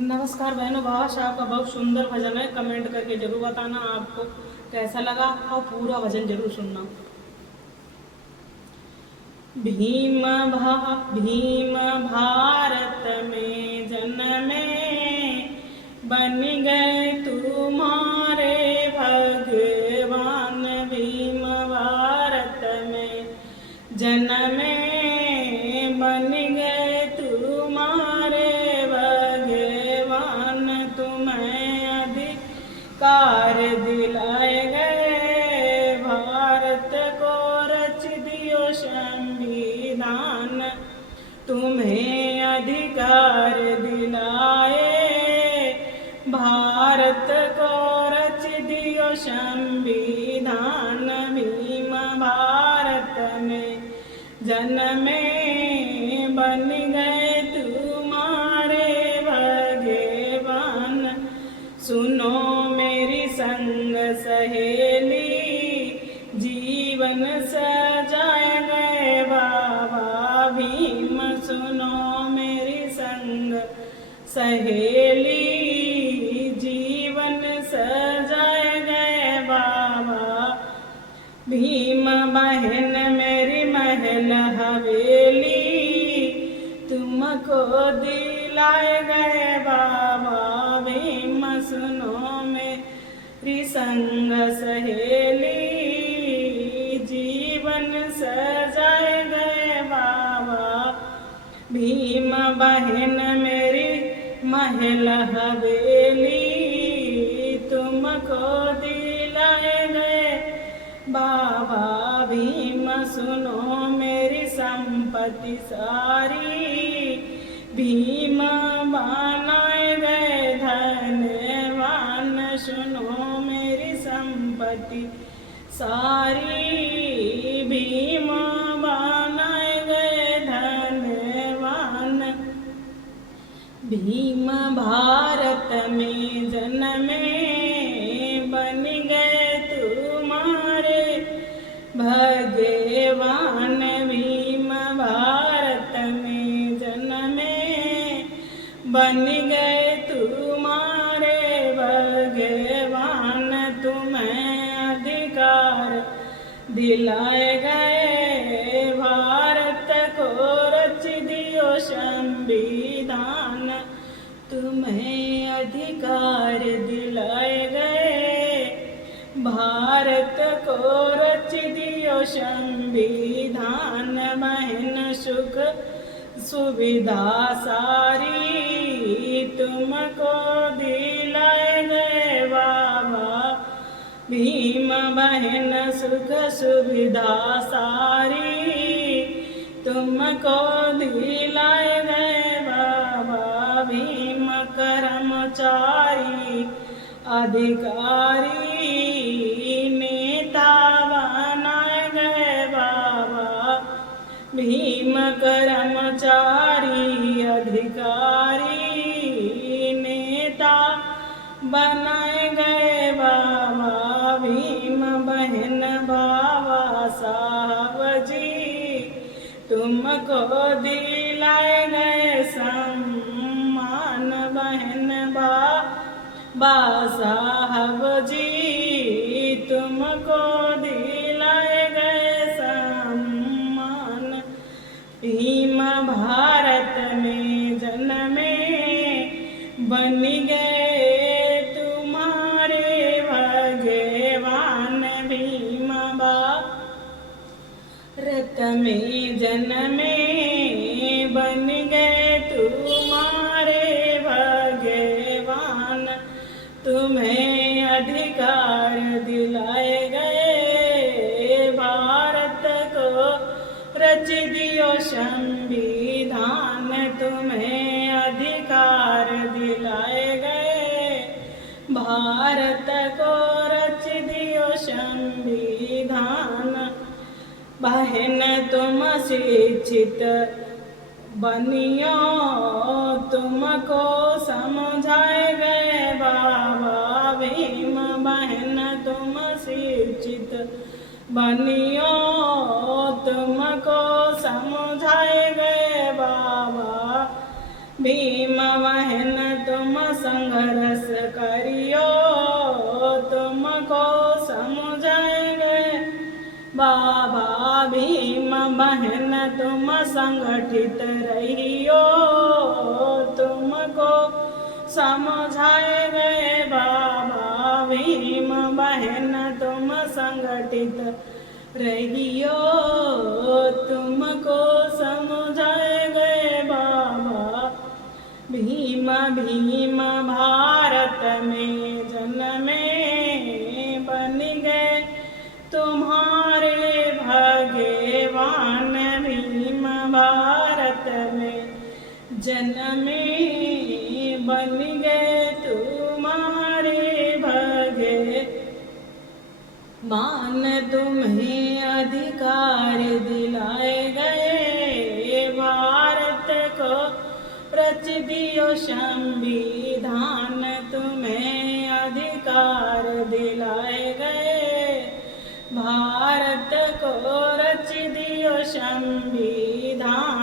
नमस्कार बहनों, भाषा आपका बहुत सुंदर भजन है। कमेंट करके जरूर बताना आपको कैसा लगा और पूरा भजन जरूर सुनना। भीम भारत में जन्मे, बन गए तुम्हारे भगवान। भीम भारत में जन्मे, बन गए तुम्हारे भगवान। तुम्हें अधिकार दिलाए गए, भारत को रच दियो संविधान। तुम्हें अधिकार दिलाए, भारत को रच दियो संविधान। भीम भारत में जन्मे, बन गए तुम्हारे भगवान। सुनो मेरी संग सहेली, जीवन सजाए गए बाबा भीम। सुनो मेरी संग सहेली, जीवन सजाए गए बाबा भीम। बहन मेरी महल हवेली, तुमको दिलाए गए बाबा भीम। सुनो मेरी संग सहेली, जीवन सजाए गए बाबा भीम। बहन मेरी महल हवेली, तुमको दिलाए गए बाबा भीम। सुनो मेरी संपत्ति सारी, भीम बनाए गए धनवान। सुनो मेरी संपत्ति सारी, भीम बनाए गए धनवान। भीम भारत में जन्मे, बन गए तुम्हारे भगवान। भीम भारत में जन्मे, बन गए तुम्हारे भगवान। तुम्हें अधिकार दिलाए गए, भारत को रच दियो संविधान। तुम्हें अधिकार दिलाए गए, भारत को रच दियो संविधान। बहन सुख सुविधा सारी, तुमको दिलाए गए बाबा भीम। बहन सुख सुविधा सारी, तुमको दिलाए गए बाबा भीम। कर्मचारी अधिकारी, नेता बनाए गए बाबा भीम। कर्मचारी अधिकारी, नेता बनाए गए बाबा भीम। बहन बाबा साहब जी, तुमको दिलाए गए सम्मान। बहन बाबा साहब जी, तुमको दिलाए गए सम्मान। भीम भारत में जन्मे, बन गए तुम्हारे भगवान। भीम भारत में जन्मे, बन गए तुम्हारे भगवान। तुम्हें अधिकार दिलाए गए, भारत को रच दियो संविधान। तुम्हें अधिकार दिलाए गए, भारत को रच दियो संविधान। बहन तुम शिक्षित बनियो, तुमको समझाए गए बाबा भीम। बहन तुम शिक्षित बनियो, तुमको समझाए गए बाबा भीम। बहन तुम संघर्ष करियो, तुमको समझाएंगे बाबा भीम। बहन तुम संगठित रहियो, तुमको समझाएंगे बाबा भीम। बहन तुम संगठित रहियो, तुमको समझाएंगे बाबा भीम। भीम भारत में जन्मे, बन गए तुम्हारे भगवान। भीम भारत में जन्मे, बन गए तुम्हारे भगवान। तुम्हें अधिकार दिलाए गए, भारत को रच दियो संविधान। तुम्हें अधिकार दिलाए गए, भारत को रच दियो संविधान।